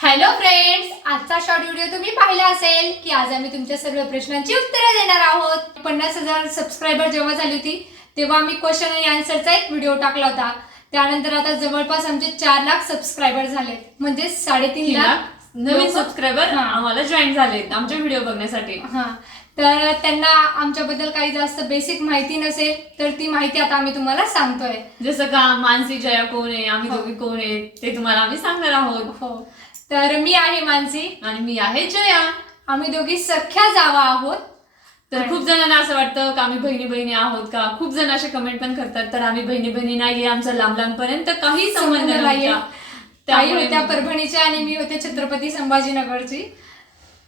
Hello friends आजचा short video तुम्ही पाहिला असेल की आज आम्ही तुमच्या सर्व प्रश्नांची उत्तरं देणार आहोत. पन्नास हजार सबस्क्रायबर जेव्हा झाली होती तेव्हा आम्ही क्वेश्चन आणि आन्सरचा एक व्हिडिओ टाकला होता. त्यानंतर आता जवळपास आमचे चार लाख सबस्क्रायबर झाले. म्हणजे साडेतीन तीन लाख नवीन सबस्क्रायबर. आम्हाला जॉईन झालेत आमचे व्हिडिओ बघण्यासाठी. हा. तर त्यांना आमच्याबद्दल काही जास्त बेसिक माहिती नसेल तर ती माहिती आता आम्ही तुम्हाला सांगतोय. जसं का मानसी जया कोण आहे आम्ही हो. दोघी कोण आहे ते तुम्हाला आम्ही सांगणार आहोत. हो. तर मी आहे मानसी आणि मी आहे जया. आम्ही दोघी सख्या जावा आहोत. तर खूप जणांना असं वाटतं का आम्ही बहिणी बहिणी आहोत का? खूप जण असे कमेंट पण करतात तर आम्ही बहिणी बहिणी नाहीये आमचा लांब लांबपर्यंत काही संबंध ताई त्यामुळे होत्या परभणीच्या आणि मी होते छत्रपती संभाजीनगरची.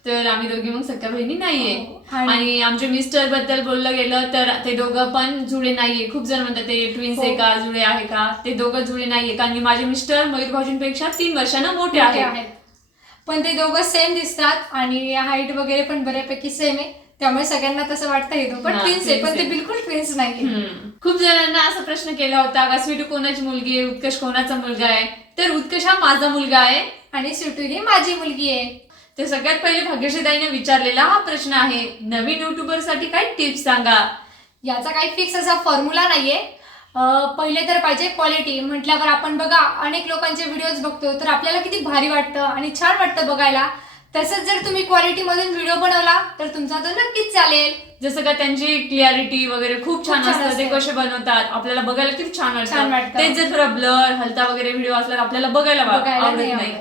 तर आम्ही दोघी मग सख्या बहिणी नाहीये. हो. आणि- आमच्या मिस्टरबद्दल बोललं गेलं तर ते दोघं पण जुळे नाहीये. खूप जण म्हणतात ते ट्विन्स आहे हो. का? जुळे आहे का? ते दोघं जुळे नाहीये. कारण की माझे मिस्टर मयूर भाऊजींपेक्षा तीन वर्षांना मोठे आहेत. पण ते दोघं सेम दिसतात आणि हाईट वगैरे पण बऱ्यापैकी सेम आहे. त्यामुळे सगळ्यांना तसं वाटतं दोघं. हा, ट्विन्स आहे. पण ते आहे. बिलकुल ट्विन्स नाही. खूप जणांना असा प्रश्न केला होता का स्वीटू कोणाची मुलगी आहे? उत्कर्ष कोणाचा मुलगा आहे? तर उत्कर्ष हा माझा मुलगा आहे. आणि स्वीटू ही माझी मुलगी आहे. तर सगळ्यात पहिले भाग्यश्रीताईने विचारलेला हा प्रश्न आहे नवीन युट्यूबरसाठी काय टिप्स सांगा. याचा काही फिक्स असा फॉर्म्युला नाहीये. पहिले तर पाहिजे क्वालिटी म्हटल्यावर आपण बघा अनेक लोकांचे व्हिडिओज बघतो तर आपल्याला किती भारी वाटतं आणि छान वाटतं बघायला. तसंच जर तुम्ही क्वालिटी मधून व्हिडिओ बनवला तर तुमचा तो नक्कीच चालेल. जसं का त्यांची क्लिअरिटी वगैरे खूप छान खूप छान असतं ते. कसे बनवतात आपल्याला बघायला किती छान छान वाटतं. तेच जर थोडा ब्लर हलता वगैरे व्हिडिओ असला तर आपल्याला बघायला आवडत नाही.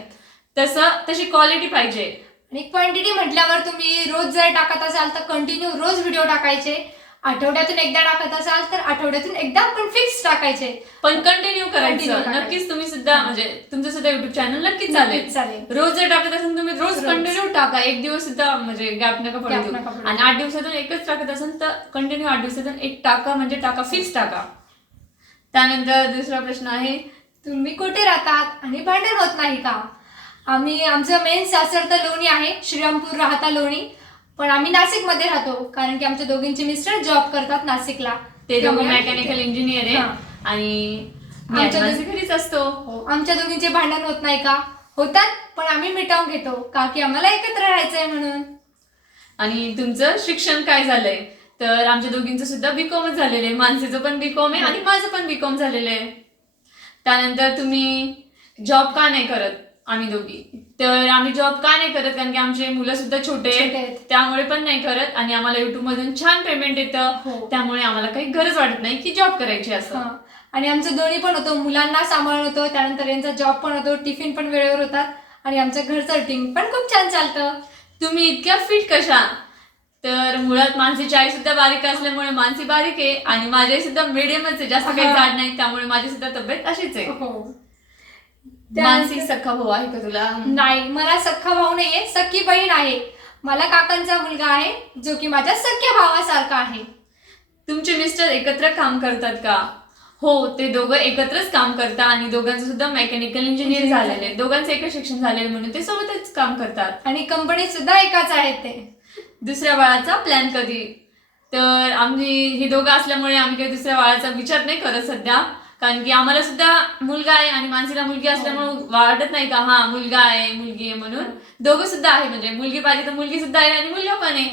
तसं तशी क्वालिटी पाहिजे. आणि क्वांटिटी म्हटल्यावर तुम्ही रोज जर टाकत असाल तर कंटिन्यू रोज व्हिडिओ टाकायचे. आठवड्यातून एकदा टाकत असाल तर आठवड्यातून एकदा पण फिक्स टाकायचे. पण कंटिन्यू करायचं. नक्कीच तुम्ही सुद्धा म्हणजे तुमचं सुद्धा युट्यूब चॅनल नक्कीच चालेल. चालेल. रोज जर टाकत असेल तुम्ही रोज रोज. कंटिन्यू टाका. एक दिवस सुद्धा म्हणजे गॅप नका पडू देऊ. आणि. आठ दिवसातून एकच टाकत असेल तर कंटिन्यू आठ दिवसातून एक टाका म्हणजे टाका फिक्स टाका. त्यानंतर दुसरा प्रश्न आहे तुम्ही कुठे राहतात आणि भांडण होत नाही का? आम्ही आमचं मेन सासर तर लोणी आहे श्रीरामपूर राहता लोणी. पण आम्ही नाशिकमध्ये राहतो कारण की आमच्या दोघींचे मिस्टर जॉब करतात नाशिकला. ते दोघं त्यामुळे मेकॅनिकल इंजिनियर आहे हा. आणि मी आमच्या घरीच असतो. हो, आमच्या दोघींचे भांडण होत नाही का? होतात पण आम्ही मिटावून घेतो का की आम्हाला एकत्र राहायचंय म्हणून. आणि तुमचं शिक्षण काय झालंय? तर आमच्या दोघींचं सुद्धा बीकॉमच झालेलं आहे. मानसीचं पण बीकॉम आहे आणि माझं पण बीकॉम झालेलं आहे. त्यानंतर तुम्ही जॉब का नाही करत? आम्ही दोघी. तर आम्ही जॉब का नाही करत? कारण की आमचे मुलं सुद्धा छोटे छोटे आहेत. आहेत. त्यामुळे पण नाही करत. आणि आम्हाला युट्यूब मधून छान पेमेंट येतं. हो. त्यामुळे आम्हाला काही गरज वाटत नाही की जॉब करायची असं. हा. आणि आमचं दोन्ही पण होतं. मुलांना सांभाळून होतो. त्यानंतर यांचा जॉब पण होतो. टिफिन पण वेळेवर होतात. आणि आमचं घरचं रुटीन पण खूप छान चालतं. तुम्ही इतक्या फिट कशा? तर मुळात मानसीची आई सुद्धा बारीक असल्यामुळे मानसी बारीक आहे. आणि माझी आई सुद्धा मिडियमच आहे. जास्त काही हा. जाड नाही. त्यामुळे माझी सुद्धा तब्येत अशीच आहे. हो. मानसी त्यानंतर- सखा भाऊ आहे का तुला? नाही मला सख्खा भाऊ नाहीये सख्खी बहीण आहे. मला काकांचा मुलगा आहे जो की माझ्या सख्या भावासारखा आहे. तुमचे मिस्टर एकत्र काम करतात का? हो ते दोघं एकत्रच काम करतात आणि दोघांचं सुद्धा मेकॅनिकल इंजिनियर झालेले आहे. दोघांचं एकच शिक्षण झालेलं म्हणून ते सोबतच काम करतात. आणि कंपनीत सुद्धा एकाच आहेत ते. दुसऱ्या बाळाचा प्लॅन कधी? तर आम्ही हे दोघं असल्यामुळे आम्ही काही दुसऱ्या बाळाचा विचार नाही करत सध्या. कारण की आम्हाला सुद्धा मुलगा आहे आणि मानसीला मुलगी असल्यामुळे वाटत नाही का हा मुलगा आहे मुलगी आहे म्हणून. दोघं सुद्धा आहे म्हणजे मुलगी पाहिजे तर मुलगी सुद्धा आहे आणि मुलगा पण आहे.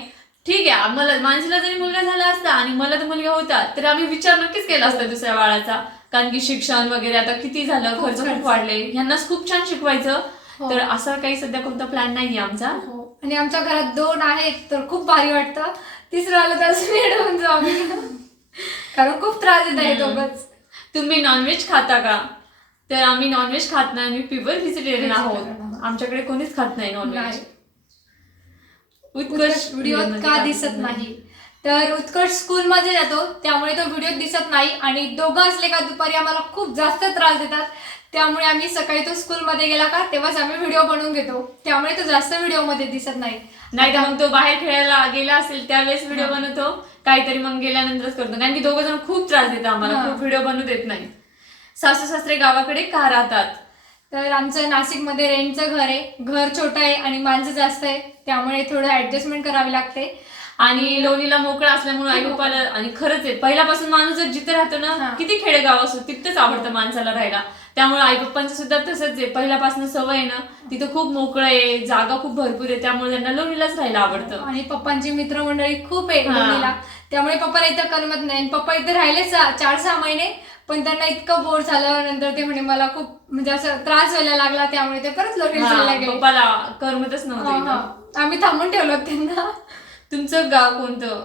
ठीक आहे आम्हाला मानसीला जरी मुलगा झाला असता आणि मला तर मुलगा होता तर आम्ही विचार नक्कीच केला असता दुसऱ्या बाळाचा. कारण की शिक्षण वगैरे आता किती झालं खर्च. खूप वाढले. यांना खूप छान शिकवायचं. हो. तर असं काही सध्या कोणता प्लॅन नाहीये आमचा. हो. आणि आमच्या घरात दोन आहेत तर खूप भारी वाटतं. तिसरं आलं तर होऊन जाऊ आम्ही. कारण खूप त्रास देत आहे. दोघच. तुम्ही नॉनव्हेज खाता का? तर आम्ही नॉनव्हेज खात नाही आम्ही प्युअर व्हेजिटेरियन आहोत. आमच्याकडे कोणीच खात नाही नॉनव्हेज. उत्कर्ष व्हिडिओत का दिसत नाही. तर उत्कर्ष स्कूलमध्ये जातो त्यामुळे तो व्हिडिओ दिसत नाही आणि दोघं असले का दुपारी आम्हाला खूप जास्त त्रास देतात. त्यामुळे आम्ही सकाळी तो स्कूलमध्ये गेला का तेव्हाच आम्ही व्हिडिओ बनवून घेतो. त्यामुळे तो जास्त व्हिडिओमध्ये दिसत नाही. नाही तर मग तो बाहेर खेळायला गेला असेल त्यावेळेस व्हिडिओ बनवतो. काहीतरी मग गेल्यानंतरच करतो. कारण की दोघं जण खूप त्रास देतात आम्हाला. खूप व्हिडिओ बनवू देत नाही सासू सासरे गावाकडे का राहतात? तर आमचं नाशिकमध्ये रेंटचं घर आहे. घर छोटं आहे आणि माणसं जास्त आहे. त्यामुळे थोडं ऍडजस्टमेंट करावी लागते. आणि लोणीला मोकळा असल्यामुळे आई बापाला आणि खरंच आहे. पहिल्यापासून माणूस जर जिथे राहतो. ना किती खेडेगाव असो तिथेच आवडतं माणसाला राहायला. त्यामुळे आई पप्पांचं सुद्धा तसंच आहे. पहिल्यापासून सवय आहे ना तिथं खूप मोकळं आहे जागा खूप भरपूर आहे त्यामुळे त्यांना लोणीलाच राहायला आवडतं. आणि पप्पांची मित्रमंडळी खूप आहे. लोणीला. त्यामुळे पप्पाला इथं करमत नाही. पप्पा इथे राहिले चार सहा महिने पण त्यांना इतकं बोर झालं नंतर ते म्हणे मला खूप म्हणजे असं त्रास व्हायला लागला त्यामुळे ते परत लोणीला गेले. पप्पाला करमतच नव्हतं. आम्ही थांबून ठेवलो त्यांना. तुमचं गाव कोणतं?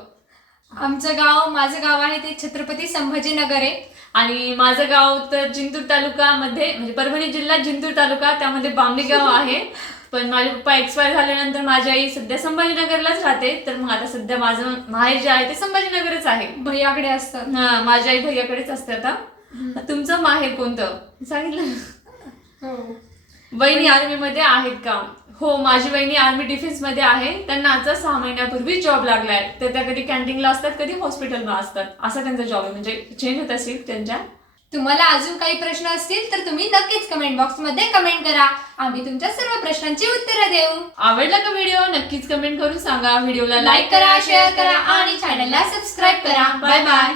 आमचं गाव माझं गाव आहे ते छत्रपती संभाजीनगर आहे आणि माझं गाव तर जिंतूर तालुकामध्ये म्हणजे परभणी जिल्ह्यात जिंतूर तालुका त्यामध्ये बामणी गाव आहे. पण माझे पप्पा एक्सपायर झाल्यानंतर माझी आई सध्या संभाजीनगरलाच राहते. तर मग आता सध्या माझं माहेर जे आहे ते संभाजीनगरच आहे. भैयाकडे असतात. हा, माझी आई भैयाकडेच असते आता. तुमचं माहेर कोणतं? सांगितलं. हो. वहिनी आर्मी मध्ये आहेत का? हो माझी वहिनी आर्मी डिफेन्समध्ये आहे. त्यांना आता सहा महिन्यापूर्वी जॉब लागलाय. तर त्या कधी कॅन्टीनला असतात कधी हॉस्पिटलला असतात. असा त्यांचा जॉब आहे. म्हणजे चेंज होत असेल त्यांच्या. तुम्हाला अजून काही प्रश्न असतील तर तुम्ही नक्कीच कमेंट बॉक्समध्ये कमेंट करा. आम्ही तुमच्या सर्व प्रश्नांची उत्तरं देऊ. आवडला का व्हिडिओ नक्कीच कमेंट करून सांगा. व्हिडिओला लाईक करा शेअर करा आणि चॅनलला सबस्क्राईब करा. Bye bye